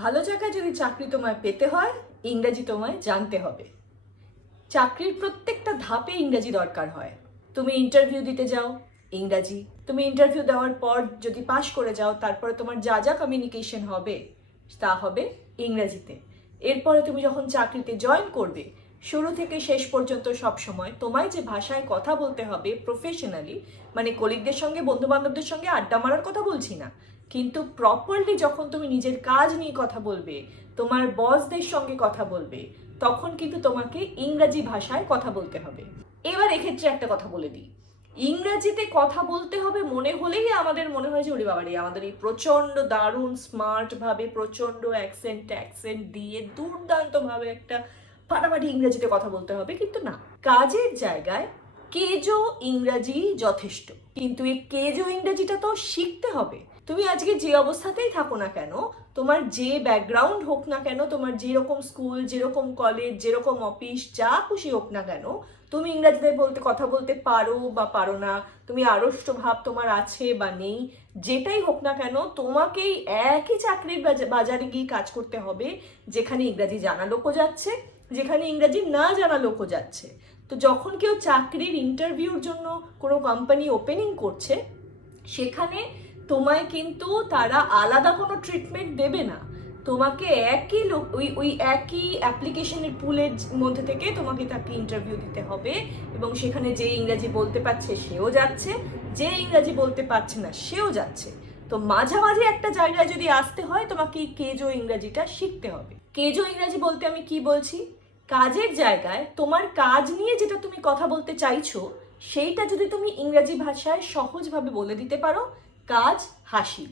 ভালো জায়গায় যদি চাকরি তোমায় পেতে হয়, ইংরেজি তোমায় জানতে হবে। চাকরির প্রত্যেকটা ধাপে ইংরেজি দরকার হয়। তুমি ইন্টারভিউ দিতে যাও, ইংরাজি। তুমি ইন্টারভিউ দেওয়ার পর যদি পাশ করে যাও, তারপরে তোমার যা যা কমিউনিকেশন হবে তা হবে ইংরেজিতে। এরপরে তুমি যখন চাকরিতে জয়েন করবে, শুরু থেকে শেষ পর্যন্ত সব সময় তোমায় যে ভাষায় কথা বলতে হবে প্রফেশনালি, মানে কলিগদের সঙ্গে, বন্ধু বান্ধবদের সঙ্গে আড্ডা মারার কথা বলছি না, কিন্তু প্রপারলি যখন তুমি নিজের কাজ নিয়ে কথা বলবে, তোমার বসদের সঙ্গে কথা বলবে, তখন কিন্তু তোমাকে ইংরাজি ভাষায় কথা বলতে হবে। এবার এক্ষেত্রে একটা কথা বলে দিই, ইংরাজিতে কথা বলতে হবে মনে হলেই আমাদের মনে হয় যে ওরে বাবারে, আমাদের এই প্রচন্ড দারুণ স্মার্ট ভাবে, প্রচন্ড অ্যাকসেন্ট দিয়ে দুর্দান্ত ভাবে একটা ফাটাফাটি ইংরেজিতে কথা বলতে হবে, কিন্তু না। কাজের জায়গায় কেজো ইংরাজি যথেষ্ট, কিন্তু এই কেজো ইংরেজিটা তো শিখতে হবে। তুমি আজকে যে অবস্থাতেই থাকো না কেন, তোমার যে ব্যাকগ্রাউন্ড হোক না কেন, তোমার যেরকম স্কুল, যেরকম কলেজ, যেরকম অফিস, যা খুশি হোক না কেন, তুমি ইংরাজিতে কথা বলতে পারো বা পারো না, তুমি আড়ষ্ট ভাব তোমার আছে বা নেই, যেটাই হোক না কেন, তোমাকেই একই চাকরির বাজারে গিয়ে কাজ করতে হবে যেখানে ইংরাজি জানা লোকও যাচ্ছে, যেখানে ইংরাজি না জানা লোকও যাচ্ছে। তো যখন কেউ চাকরির ইন্টারভিউর জন্য কোনো কোম্পানি ওপেনিং করছে, সেখানে তোমায় কিন্তু তারা আলাদা কোনো ট্রিটমেন্ট দেবে না। তোমাকে একই লোক, ওই একই অ্যাপ্লিকেশনের পুলের মধ্যে থেকে তোমাকে তাকে ইন্টারভিউ দিতে হবে, এবং সেখানে যে ইংরাজি বলতে পারছে সেও যাচ্ছে, যে ইংরাজি বলতে পারছে না সেও যাচ্ছে। তো মাঝামাঝি একটা জায়গায় যদি আসতে হয়, তোমাকে এই কেজো ইংরাজিটা শিখতে হবে। কেজো ইংরাজি বলতে আমি কি বলছি, কাজের জায়গায় তোমার কাজ নিয়ে যেটা তুমি কথা বলতে চাইছো, সেইটা যদি তুমি ইংরাজি ভাষায় সহজভাবে বলে দিতে পারো, কাজ হাসিল।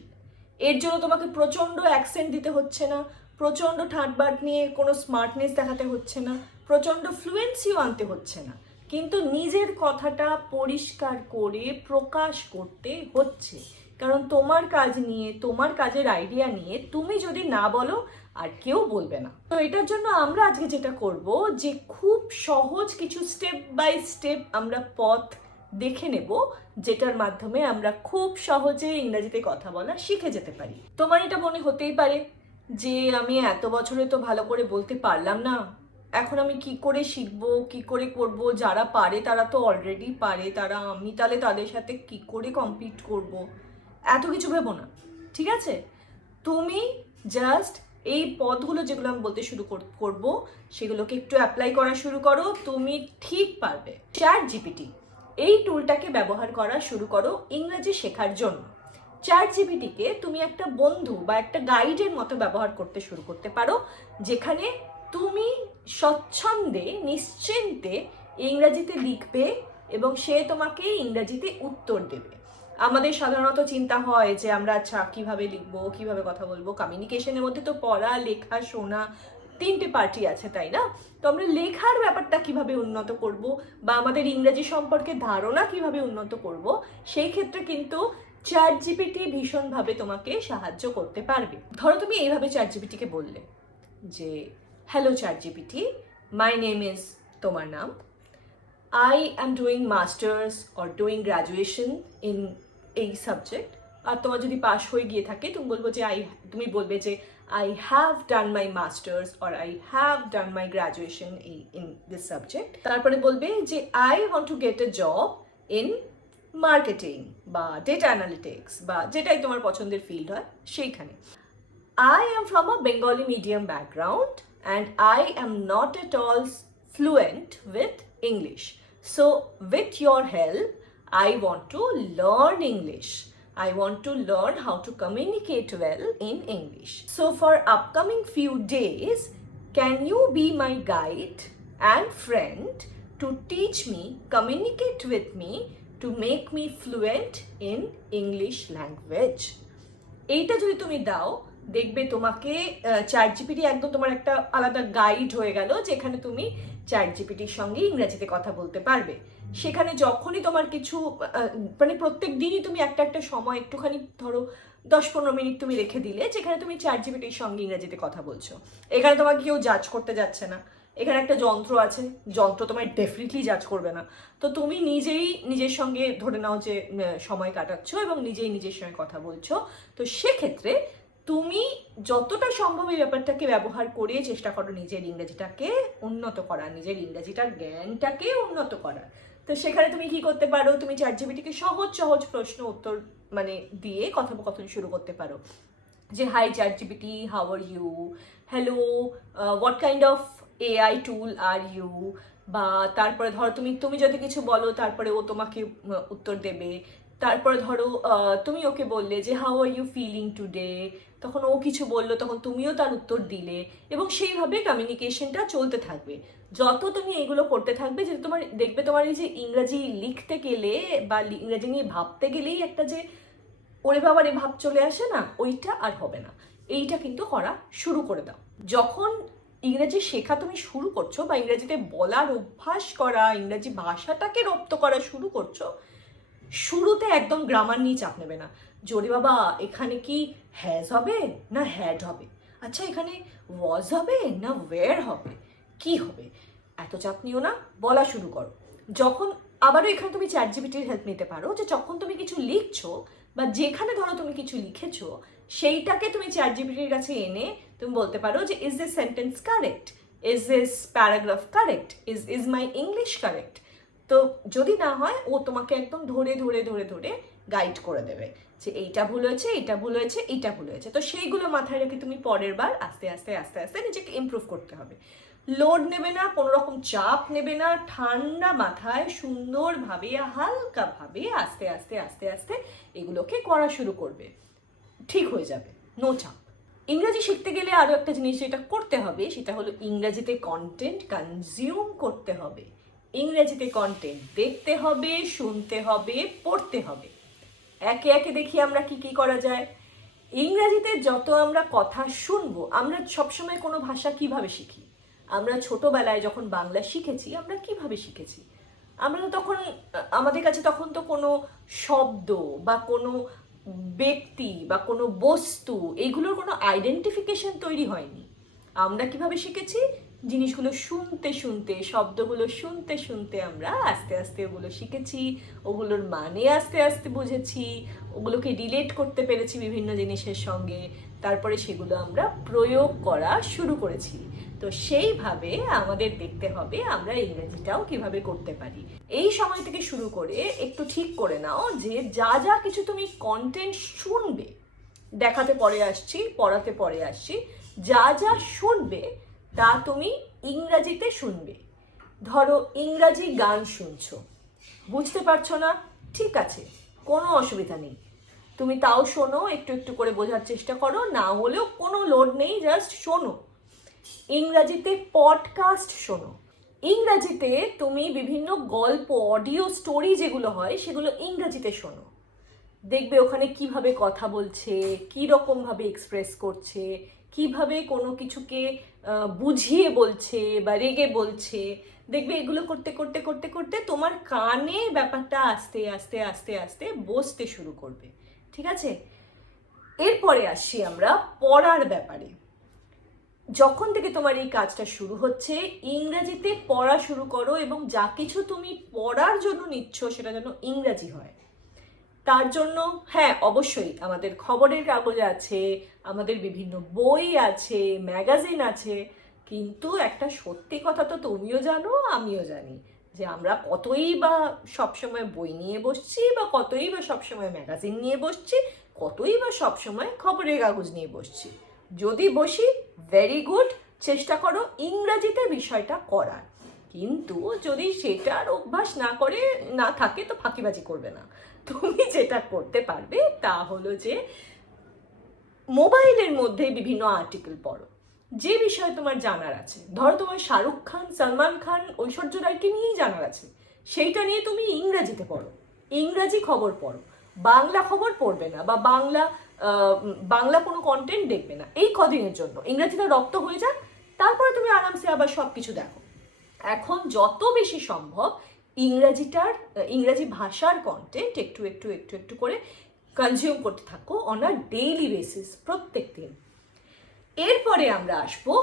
এর জন্য তোমাকে প্রচণ্ড অ্যাকসেন্ট দিতে হচ্ছে না, প্রচণ্ড ঠাটবাট নিয়ে কোনো স্মার্টনেস দেখাতে হচ্ছে না, প্রচণ্ড ফ্লুয়েন্সিও আনতে হচ্ছে না, কিন্তু নিজের কথাটা পরিষ্কার করে প্রকাশ করতে হচ্ছে। কারণ তোমার কাজ নিয়ে, তোমার কাজের আইডিয়া নিয়ে তুমি যদি না বলো, আর কেউ বলবে না। তো এটার জন্য আমরা আজকে যেটা করব, যে খুব সহজ কিছু স্টেপ বাই স্টেপ আমরা পথ দেখে নেব, যেটার মাধ্যমে আমরা খুব সহজে ইংরেজিতে কথা বলা শিখে যেতে পারি। তোমার এটা মনে হতেই পারে যে আমি এত বছরে তো ভালো করে বলতে পারলাম না, এখন আমি কি করে শিখবো, কি করে করব, যারা পারে তারা তো অলরেডি পারে, আমি তাহলে তাদের সাথে কি করে কম্পিট করব। এত কিছু ভেবো না, ঠিক আছে? তুমি জাস্ট এই পথগুলো যেগুলো আমি বলতে শুরু করব, সেগুলোকে একটু অ্যাপ্লাই করা শুরু করো, তুমি ঠিক পারবে। চ্যাট জিপিটি এই টুলটাকে ব্যবহার করা শুরু করো ইংরেজি শেখার জন্য। চ্যাট জিপিটিকে তুমি একটা বন্ধু বা একটা গাইডের মতো ব্যবহার করতে শুরু করতে পারো, যেখানে তুমি স্বচ্ছন্দে, নিশ্চিন্তে ইংরেজিতে লিখবে এবং সে তোমাকে ইংরেজিতে উত্তর দেবে। আমাদের সাধারণত চিন্তা হয় যে আমরা আচ্ছা কীভাবে লিখবো, কীভাবে কথা বলবো। কমিউনিকেশনের মধ্যে তো পড়া, লেখা, শোনা, তিনটে পার্টি আছে, তাই না? তো আমরা লেখার ব্যাপারটা কিভাবে উন্নত করব, বা আমাদের ইংরেজি সম্পর্কে ধারণা কিভাবে উন্নত করব, সেই ক্ষেত্রে কিন্তু চ্যাট জিপিটি ভীষণভাবে তোমাকে সাহায্য করতে পারবে। ধরো তুমি এইভাবে চ্যাট জিপিটিকে বললে যে, hello chat GPT, my name is, তোমার নাম, I am doing masters or doing graduation in এই সাবজেক্ট। আর তোমার যদি পাশ হয়ে গিয়ে থাকে, তুমি বলবে যে I have done my masters or I have done my graduation in this subject। তারপরে বলবে যে I want to get a job in marketing বা data analytics বা যেটাই তোমার পছন্দের ফিল্ড হয় সেইখানে। I am from a Bengali medium background and I am not at all fluent with English. So with your help, I want to learn English. I want to learn how to communicate well in English. So for upcoming few days, can you be my guide and friend to teach me, communicate with me, to make me fluent in English language? এইটা যদি তুমি দাও, দেখবে তোমাকে chat GPT একদম তোমার একটা আলাদা গাইড হয়ে গেল, যেখানে তুমি চ্যাট জিপিটির সঙ্গে ইংরেজিতে কথা বলতে পারবে। সেখানে যখনই তোমার কিছু মানে প্রত্যেক দিনই তুমি একটা একটা সময় একটুখানি, ধরো 10-15 মিনিট তুমি রেখে দিলে, যেখানে তুমি চ্যাট জিপিটির সঙ্গে ইংরেজিতে কথা বলছো। এখানে তোমাকে কেউ জাজ করতে যাচ্ছে না, এখানে একটা যন্ত্র আছে, যন্ত্র তোমায় ডেফিনেটলি জাজ করবে না। তো তুমি নিজেই নিজের সঙ্গে ধরে নাও যে সময় কাটাচ্ছ এবং নিজেই নিজের সঙ্গে কথা বলছো। তো সেক্ষেত্রে তুমি যতটা সম্ভব এই ব্যাপারটাকে ব্যবহার করে চেষ্টা করো নিজের ইংরেজিটাকে উন্নত করা, নিজের ইংরেজিটার জ্ঞানটাকে উন্নত করা। তো সেখানে তুমি কি করতে পারো, তুমি চ্যাটজিপিটিকে সহজ সহজ প্রশ্ন উত্তর মানে দিয়ে কথোপকথন শুরু করতে পারো। যে hi ChatGPT, how are you, hello, what kind of AI tool are you, বা তারপরে ধরো তুমি যদি কিছু বলো তারপরে ও তোমাকে উত্তর দেবে। তারপরে ধরো তুমি ওকে বললে যে how are you feeling today, তখন ও কিছু বললো, তখন তুমিও তার উত্তর দিলে, এবং সেইভাবে কমিউনিকেশনটা চলতে থাকবে। যত তুমি এগুলো করতে থাকবে, যে তোমার দেখবে তোমার এই যে ইংরাজি লিখতে গেলে বা ইংরাজি নিয়ে ভাবতে গেলেই একটা যে ওরে বাবার এ ভাব চলে আসে না, ওইটা আর হবে না। এইটা কিন্তু করা শুরু করে দাও। যখন ইংরেজি শেখা তুমি শুরু করছো বা ইংরেজিতে বলার অভ্যাস করা, ইংরেজি ভাষাটাকে রপ্ত করা শুরু করছো, শুরুতে একদম গ্রামার নিয়ে চাপ নেবে না। জোরে বাবা এখানে কি হ্যাজ হবে না হ্যাড হবে, আচ্ছা এখানে ওয়াজ হবে না ওয়ের হবে, কি হবে, এত চাপ নিও না, বলা শুরু করো। যখন আবারও এখানে তুমি চ্যাটজিপিটির হেল্প নিতে পারো, যে যখন তুমি কিছু লিখছো বা যেখানে ধরো তুমি কিছু লিখেছো, সেইটাকে তুমি চ্যাটজিপিটির কাছে এনে তুমি বলতে পারো যে is this sentence correct, is this paragraph correct, is my English correct. তো যদি না হয়, ও তোমাকে একদম ধরে ধরে ধরে ধরে গাইড করে দেবে যে এইটা ভুল হয়েছে, এইটা ভুল হয়েছে, এইটা ভুল হয়েছে। তো সেইগুলো মাথায় রেখে তুমি পরের বার আস্তে আস্তে আস্তে আস্তে নিজেকে ইমপ্রুভ করতে হবে। লোড নেবে না, কোনো রকম চাপ নেবে না, ঠান্ডা মাথায় সুন্দরভাবে হালকাভাবে আস্তে আস্তে আস্তে আস্তে এগুলোকে করা শুরু করবে, ঠিক হয়ে যাবে, নো চাপ। ইংরেজি শিখতে গেলে আরও একটা জিনিস যেটা করতে হবে, সেটা হলো ইংরেজিতে কন্টেন্ট কনজিউম করতে হবে। ইংরেজিতে কন্টেন্ট দেখতে হবে, শুনতে হবে, পড়তে হবে। একে একে দেখি আমরা কি কি করা যায়। ইংরেজিতে যত আমরা কথা শুনবো, আমরা সবসময় কোনো ভাষা কিভাবে শিখি, আমরা ছোটবেলায় যখন বাংলা শিখেছি আমরা কিভাবে শিখেছি, আমরা তো তখন আমাদের কাছে তখন তো কোনো শব্দ বা কোনো ব্যক্তি বা কোনো বস্তু, এইগুলোর কোনো আইডেন্টিফিকেশন তৈরি হয়নি। আমরা কিভাবে শিখেছি, জিনিসগুলো শুনতে শুনতে, শব্দগুলো শুনতে শুনতে আমরা আস্তে আস্তে ওগুলো শিখেছি, ওগুলোর মানে আস্তে আস্তে বুঝেছি, ওগুলোকে রিলেট করতে পেরেছি বিভিন্ন জিনিসের সঙ্গে, তারপরে সেগুলো আমরা প্রয়োগ করা শুরু করেছি। তো সেইভাবে আমাদের দেখতে হবে আমরা ইংরেজিটাও কিভাবে করতে পারি। এই সময় থেকে শুরু করে একটু ঠিক করে নাও যে যা যা কিছু তুমি কন্টেন্ট শুনবে, দেখাতে পরে আসছি, পড়াতে পরে আসছি, যা যা শুনবে তা তুমি ইংরাজিতে শুনবে। ধরো ইংরাজি গান শুনছো, বুঝতে পারছো না, ঠিক আছে, কোনো অসুবিধা নেই, তুমি তাও শোনো, একটু একটু করে বোঝার চেষ্টা করো, না হলেও কোনো লোড নেই, জাস্ট শোনো। ইংরাজিতে পডকাস্ট শোনো, ইংরাজিতে তুমি বিভিন্ন গল্প, অডিও স্টোরি যেগুলো হয় সেগুলো ইংরাজিতে শোনো। দেখবে ওখানে কিভাবে কথা বলছে, কী রকমভাবে এক্সপ্রেস করছে, কিভাবে কোনো কিছুকে বুঝিয়ে বলছে বা রেগে বলছে। দেখবে এগুলো করতে করতে করতে করতে তোমার কানে ব্যাপারটা আস্তে আস্তে আস্তে আস্তে বসতে শুরু করবে, ঠিক আছে? এরপরে আসছি আমরা পড়ার ব্যাপারে। যখন থেকে তোমার এই কাজটা শুরু হচ্ছে, ইংরাজিতে পড়া শুরু করো, এবং যা কিছু তুমি পড়ার জন্য নিচ্ছ সেটা যেন ইংরাজি হয়। তার জন্য হ্যাঁ অবশ্যই আমাদের খবরের কাগজ আছে, আমাদের বিভিন্ন বই আছে, ম্যাগাজিন আছে, কিন্তু একটা সত্যি কথা তো তুমিও জানো আমিও জানি যে আমরা কতই বা সবসময় বই নিয়ে বসছি, বা কতই বা সবসময় ম্যাগাজিন নিয়ে বসছি, কতই বা সবসময় খবরের কাগজ নিয়ে বসছি। যদি বসি ভেরি গুড, চেষ্টা করো ইংরাজিতে বিষয়টা করার, কিন্তু যদি সেটার অভ্যাস না থাকে তো ফাঁকিবাজি করবে না। তুমি যেটা করতে পারবে তা হলো যে মোবাইলের মধ্যে বিভিন্ন আর্টিকেল পড়ো, যে বিষয়ে তোমার জানার আছে। ধরো তোমার শাহরুখ খান, সালমান খান, ঐশ্বর্য রায়কে নিয়েই জানার আছে, সেইটা নিয়ে তুমি ইংরাজিতে পড়ো, ইংরাজি খবর পড়ো, বাংলা খবর পড়বে না, বা বাংলা কোনো কন্টেন্ট দেখবে না এই কদিনের জন্য, ইংরাজিটা রপ্ত হয়ে যাক, তারপরে তুমি আরামসে আবার সব কিছু দেখো। এখন যত বেশি সম্ভব ইংরাজি ভাষার কন্টেন্ট একটু একটু একটু একটু করে কনজিউম করতে থাকো অন আ ডেইলি বেসিস, প্রত্যেক দিন। এরপরে আমরা আসবো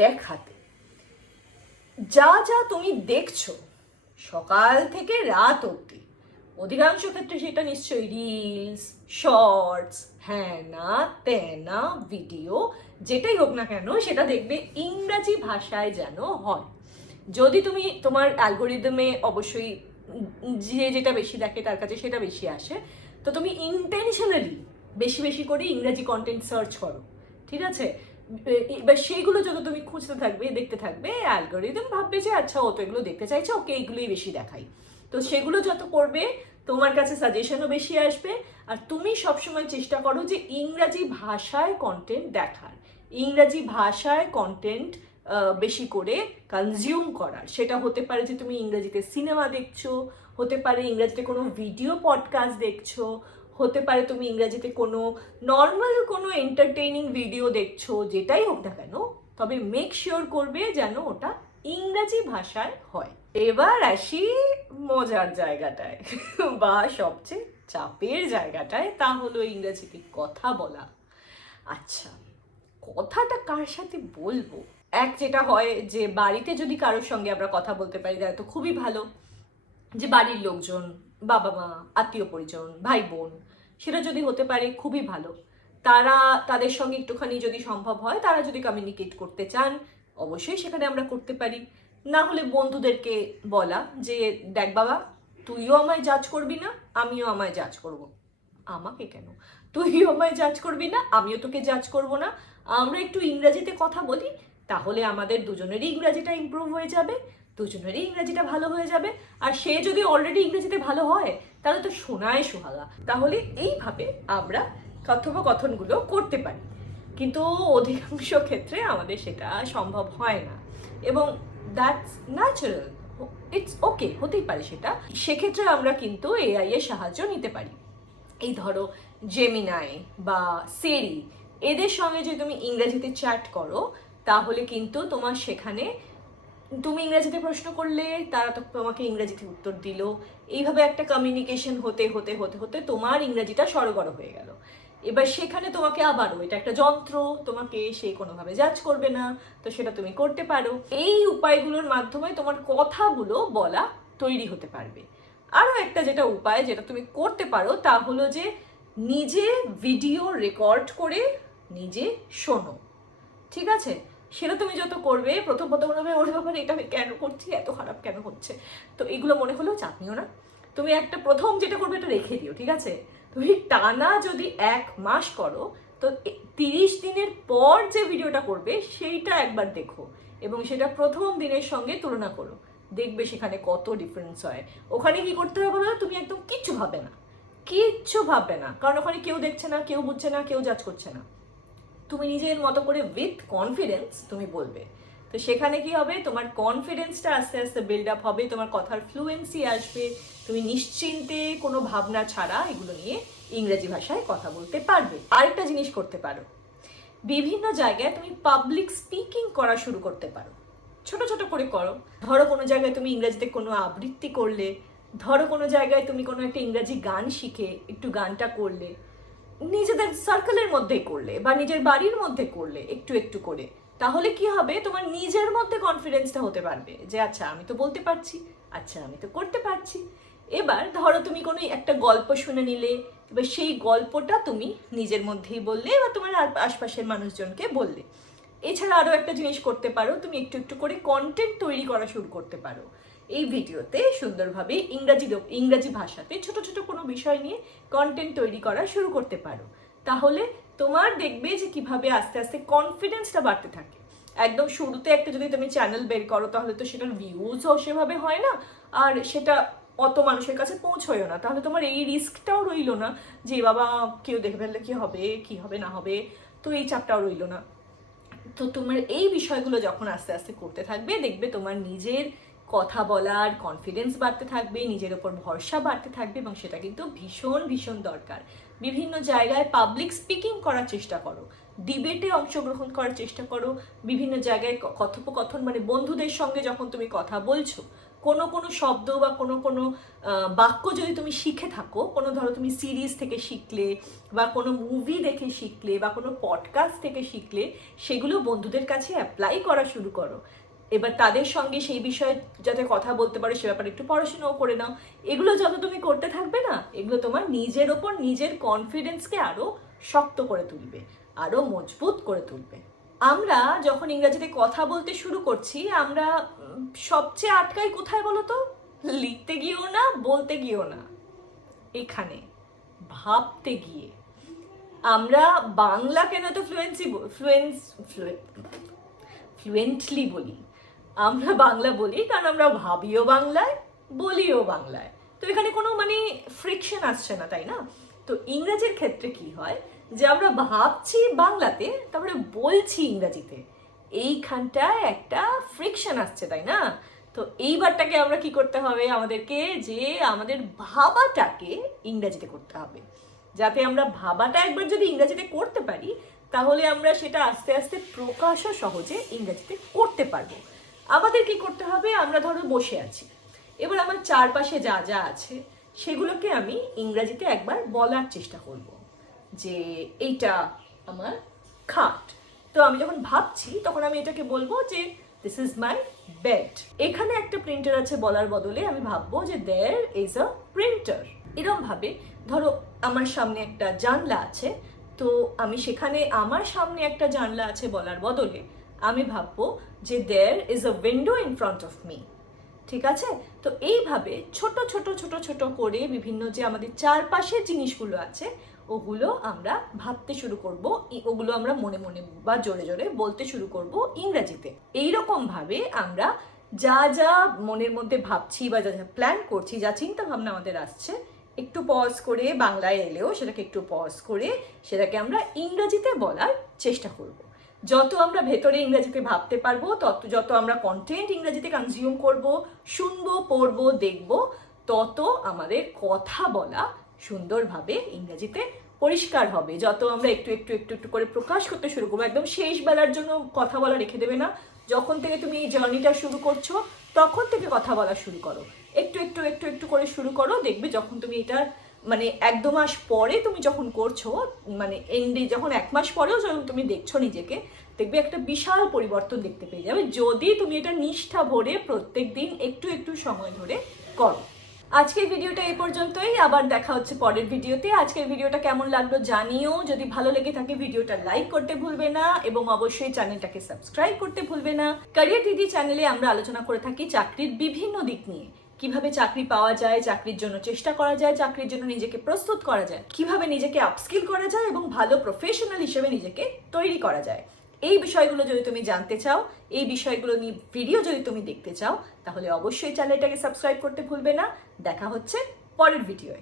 দেখাতে। যা যা তুমি দেখছো সকাল থেকে রাত অবধি, অধিকাংশ ক্ষেত্রে সেটা নিশ্চয়ই রিলস, শর্টস, হ্যানা ত্যানা ভিডিও, যেটাই হোক না কেন সেটা দেখবে ইংরাজি ভাষায় যেন হয়। যদি তুমি তোমার অ্যালগোরিদমে অবশ্যই যে যেটা বেশি দেখে তার কাছে সেটা বেশি আসে, তো তুমি ইন্টেনশনালি বেশি বেশি করে ইংরাজি কন্টেন্ট সার্চ করো, ঠিক আছে? এবার সেইগুলো যত তুমি খুঁজতে থাকবে, দেখতে থাকবে, অ্যালগোরিদম ভাববে যে আচ্ছা ও তো এগুলো দেখতে চাইছে, ওকে এইগুলোই বেশি দেখাই। তো সেগুলো যত করবে তোমার কাছে সাজেশনও বেশি আসবে। আর তুমি সবসময় চেষ্টা করো যে ইংরাজি ভাষায় কন্টেন্ট দেখার, ইংরাজি ভাষায় কন্টেন্ট বেশি করে কনজিউম করার। সেটা হতে পারে যে তুমি ইংরেজিতে সিনেমা দেখছো, হতে পারে ইংরেজিতে কোনো ভিডিও পডকাস্ট দেখছো, হতে পারে তুমি ইংরেজিতে কোনো নর্মাল কোনো এন্টারটেইনিং ভিডিও দেখছো, যেটাই হোক না কেন, তবে মেক শিওর করবে যেন ওটা ইংরাজি ভাষায় হয়। এবার আসি মজার জায়গাটায় বা সবচেয়ে চাপের জায়গাটায়, তা হলো ইংরেজিতে কথা বলা। আচ্ছা, কথাটা কার সাথে বলবো? এক যেটা হয় যে বাড়িতে যদি কারোর সঙ্গে আমরা কথা বলতে পারি তাহলে তো খুবই ভালো, যে বাড়ির লোকজন, বাবা মা, আত্মীয় পরিজন, ভাই বোন, সেটা যদি হতে পারে খুবই ভালো। তারা তাদের সঙ্গে একটুখানি যদি সম্ভব হয়, তারা যদি কমিউনিকেট করতে চান, অবশ্যই সেখানে আমরা করতে পারি। না হলে বন্ধুদেরকে বলা যে দেখ বাবা, তুইও আমায় জাজ করবি না, আমিও আমায় জাজ করব। আমাকে কেন? তুইও আমায় জাজ করবি না, আমিও তোকে জাজ করব না। আমরা একটু ইংরাজিতে কথা বলি, তাহলে আমাদের দুজনেরই ইংরাজিটা ইমপ্রুভ হয়ে যাবে, দুজনেরই ইংরাজিটা ভালো হয়ে যাবে। আর সে যদি অলরেডি ইংরেজিতে ভালো হয় তাহলে তো শোনায় সোহাগা। তাহলে এইভাবে আমরা কথোপকথনগুলো করতে পারি, কিন্তু অধিকাংশ ক্ষেত্রে আমাদের সেটা সম্ভব হয় না, এবং দ্যাটস ন্যাচারাল, ইটস ওকে, হতেই পারে সেটা। সেক্ষেত্রে আমরা কিন্তু এআই এর সাহায্য নিতে পারি। এই ধরো জেমিনাই বা সেরি, এদের সঙ্গে যদি তুমি ইংরেজিতে চ্যাট করো, তাহলে কিন্তু তোমার সেখানে তুমি ইংরেজিতে প্রশ্ন করলে তারা তো তোমাকে ইংরেজিতে উত্তর দিল। এইভাবে একটা কমিউনিকেশন হতে হতে হতে হতে তোমার ইংরেজিটা সড়গড় হয়ে গেল। এবার সেখানে তোমাকে আবারও, এটা একটা যন্ত্র, তোমাকে সে কোনোভাবে জাজ করবে না, তো সেটা তুমি করতে পারো। এই উপায়গুলোর মাধ্যমে তোমার কথাগুলো বলা তৈরি হতে পারবে। আরও একটা যেটা উপায় যেটা তুমি করতে পারো তা হলো যে নিজে ভিডিও রেকর্ড করে নিজে শোনো, ঠিক আছে? সেটা তুমি যত করবে, প্রথম প্রথম মনে হবে ওর ব্যাপারে এটা আমি কেন করছি, এত খারাপ কেন হচ্ছে, তো এগুলো মনে হলেও চাপ নিও না। তুমি একটা প্রথম যেটা করবে এটা রেখে দিও, ঠিক আছে? তুমি টানা যদি 1 মাস করো, তো 30 দিনের পর যে ভিডিওটা করবে সেইটা একবার দেখো, এবং সেটা প্রথম দিনের সঙ্গে তুলনা করো, দেখবে সেখানে কত ডিফারেন্স হয়। ওখানে কি করতে হবে বলো? তুমি একদম কিচ্ছু ভাববে না, কিচ্ছু ভাববে না, কারণ ওখানে কেউ দেখছে না, কেউ বুঝছে না, কেউ জাজ করছে না। তুমি নিজের মতো করে উইথ কনফিডেন্স তুমি বলবে। তো সেখানে কি হবে, তোমার কনফিডেন্সটা আস্তে আস্তে বিল্ড আপ হবে, তোমার কথার ফ্লুয়েন্সি আসবে, তুমি নিশ্চিন্তে কোনো ভাবনা ছাড়া এগুলো নিয়ে ইংরেজি ভাষায় কথা বলতে পারবে। আরেকটা জিনিস করতে পারো, বিভিন্ন জায়গায় তুমি পাবলিক স্পিকিং করা শুরু করতে পারো। ছোট ছোট করে করো। ধরো কোনো জায়গায় তুমি ইংরেজিতে কোনো আবৃত্তি করলে, ধরো কোনো জায়গায় তুমি কোনো একটা ইংরাজি গান শিখে একটু গানটা করলে, নিজেদের সার্কেলের মধ্যেই করলে বা নিজের বাড়ির মধ্যে করলে একটু একটু করে, তাহলে কি হবে, তোমার নিজের মধ্যে কনফিডেন্সটা হতে পারবে যে আচ্ছা আমি তো বলতে পারছি, আচ্ছা আমি তো করতে পারছি। এবার ধরো তুমি কোনো একটা গল্প শুনে নিলে, এবার সেই গল্পটা তুমি নিজের মধ্যেই বললে বা তোমার আশপাশের মানুষজনকে বললে। এছাড়া আরও একটা জিনিস করতে পারো, তুমি একটু একটু করে কন্টেন্ট তৈরি করা শুরু করতে পারো। এই ভিডিওতে সুন্দরভাবে ইংরাজি ভাষাতে ছোট ছোট কোনো বিষয় নিয়ে কন্টেন্ট তৈরি করা শুরু করতে পারো। তাহলে তোমার দেখবে যে কিভাবে আস্তে আস্তে কনফিডেন্সটা বাড়তে থাকে। একদম শুরুতে একটা যদি তুমি চ্যানেল বের করো, তাহলে তো সেটার ভিউজও সেভাবে হয় না, আর সেটা অত মানুষের কাছে পৌঁছয়ও না। তাহলে তোমার এই রিস্কটাও রইলো না যে বাবা কেউ দেখে ফেললে কি হবে না হবে, তো এই চাপটাও রইলো না। তো তোমার এই বিষয়গুলো যখন আস্তে আস্তে করতে থাকবে, দেখবে তোমার নিজের কথা বলার কনফিডেন্স বাড়তে থাকবে, নিজের ওপর ভরসা বাড়তে থাকবে, এবং সেটা কিন্তু ভীষণ ভীষণ দরকার। বিভিন্ন জায়গায় পাবলিক স্পিকিং করার চেষ্টা করো, ডিবেটে অংশগ্রহণ করার চেষ্টা করো, বিভিন্ন জায়গায় কথোপকথন, মানে বন্ধুদের সঙ্গে যখন তুমি কথা বলছো, কোনো কোনো শব্দ বা কোনো কোনো বাক্য যদি তুমি শিখে থাকো, কোনো ধরো তুমি সিরিজ থেকে শিখলে বা কোনো মুভি দেখে শিখলে বা কোনো পডকাস্ট থেকে শিখলে, সেগুলো বন্ধুদের কাছে অ্যাপ্লাই করা শুরু করো। এবার তাদের সঙ্গে সেই বিষয়ে যাতে কথা বলতে পারো সে ব্যাপারে একটু পড়াশোনাও করে নাও। এগুলো যত তুমি করতে থাকবে না, এগুলো তোমার নিজের ওপর নিজের কনফিডেন্সকে আরও শক্ত করে তুলবে, আরও মজবুত করে তুলবে। আমরা যখন ইংরেজিতে কথা বলতে শুরু করছি, আমরা সবচেয়ে আটকাই কোথায় বলো তো? লিখতে গিয়েও না, বলতে গিয়েও না, এখানে ভাবতে গিয়ে। আমরা বাংলা কেন তো ফ্লুয়েন্টলি বলি। আমরা বাংলা বলি কারণ আমরা ভাবিও বাংলায়, বলিও বাংলায়। তো এখানে কোনো মানে ফ্রিকশন আসছে না, তাই না? তো ইংরেজির ক্ষেত্রে কি হয় যে আমরা ভাবছি বাংলাতে, তারপরে বলছি ইংরেজিতে, এইখানটায় একটা ফ্রিকশন আসছে, তাই না? তো এইবারটাকে আমরা কি করতে হবে, আমাদেরকে যে আমাদের ভাবাটাকে ইংরেজিতে করতে হবে। যাতে আমরা ভাবাটা একবার যদি ইংরেজিতে করতে পারি, তাহলে আমরা সেটা আস্তে আস্তে প্রকাশও সহজে ইংরেজিতে করতে পারবো। আমাদের কি করতে হবে, আমরা ধরো বসে আছি, এবার আমার চারপাশে যা যা আছে সেগুলোকে আমি ইংরেজিতে একবার বলার চেষ্টা করব। যে এইটা আমার খাট। তো আমি যখন ভাবছি তখন আমি এটাকে বলবো যে দিস ইজ মাই বেড। এখানে একটা প্রিন্টার আছে বলার বদলে আমি ভাববো যে দেয়ার ইজ আ প্রিন্টার। এরকম ভাবে ধরো আমার সামনে একটা জানলা আছে, তো আমি সেখানে আমার সামনে একটা জানলা আছে বলার বদলে আমি ভাববো যে there is a window in front of me. ঠিক আছে? তো এইভাবে ছোট ছোট ছোট ছোট করে বিভিন্ন যে আমাদের চারপাশের জিনিসগুলো আছে ওগুলো আমরা ভাবতে শুরু করব, ওগুলো আমরা মনে মনে বা জোরে জোরে বলতে শুরু করব ইংরেজিতে। এইরকম ভাবে আমরা যা যা মনের মধ্যে ভাবছি বা যা যা প্ল্যান করছি, যা চিন্তা ভাবনা আমাদের আসছে, একটু পজ করে, বাংলায় এলেও সেটাকে একটু পজ করে সেটাকে আমরা ইংরেজিতে বলার চেষ্টা করব। যত আমরা ভেতরে ইংরেজিতে ভাবতে পারবো, যত আমরা কন্টেন্ট ইংরেজিতে কনজিউম করব, শুনবো, পড়বো, দেখবো, তত আমাদের কথা বলা সুন্দরভাবে ইংরেজিতে পরিষ্কার হবে। যত আমরা একটু একটু একটু একটু করে প্রকাশ করতে শুরু করবো, একদম শেষ বেলার জন্য কথা বলা রেখে দেবে না। যখন থেকে তুমি এই জার্নিটা শুরু করছো তখন থেকে কথা বলা শুরু করো, একটু একটু একটু একটু করে শুরু করো। দেখবে যখন তুমি এটা মানে 1-2 মাস পরে তুমি যখন করছো, মানে এন্ডে যখন 1 মাস পরেও যখন তুমি দেখছো নিজেকে, দেখবে একটা বিশাল পরিবর্তন দেখতে পেয়ে যাবে যদি তুমি এটা নিষ্ঠা ভরে প্রত্যেক দিন একটু একটু সময় ধরে করো। আজকের ভিডিওটা এই পর্যন্তই, আবার দেখা হচ্ছে পরের ভিডিওতে। আজকের ভিডিওটা কেমন লাগলো জানিও। যদি ভালো লেগে থাকে ভিডিওটা লাইক করতে ভুলবে না এবং অবশ্যই চ্যানেলটাকে সাবস্ক্রাইব করতে ভুলবে না। ক্যারিয়ার দিদি চ্যানেলে আমরা আলোচনা করে থাকি চাকরির বিভিন্ন দিক নিয়ে। কিভাবে চাকরি পাওয়া যায়, চাকরির জন্য চেষ্টা করা যায়, চাকরির জন্য নিজেকে প্রস্তুত করা যায়, কিভাবে নিজেকে আপস্কিল করা যায় এবং ভালো প্রফেশনাল হিসেবে নিজেকে তৈরি করা যায়। এই বিষয়গুলো যদি তুমি জানতে চাও, এই বিষয়গুলো নিয়ে ভিডিও যদি তুমি দেখতে চাও, তাহলে অবশ্যই চ্যানেলটাকে সাবস্ক্রাইব করতে ভুলবে না। দেখা হচ্ছে পরের ভিডিওয়ে।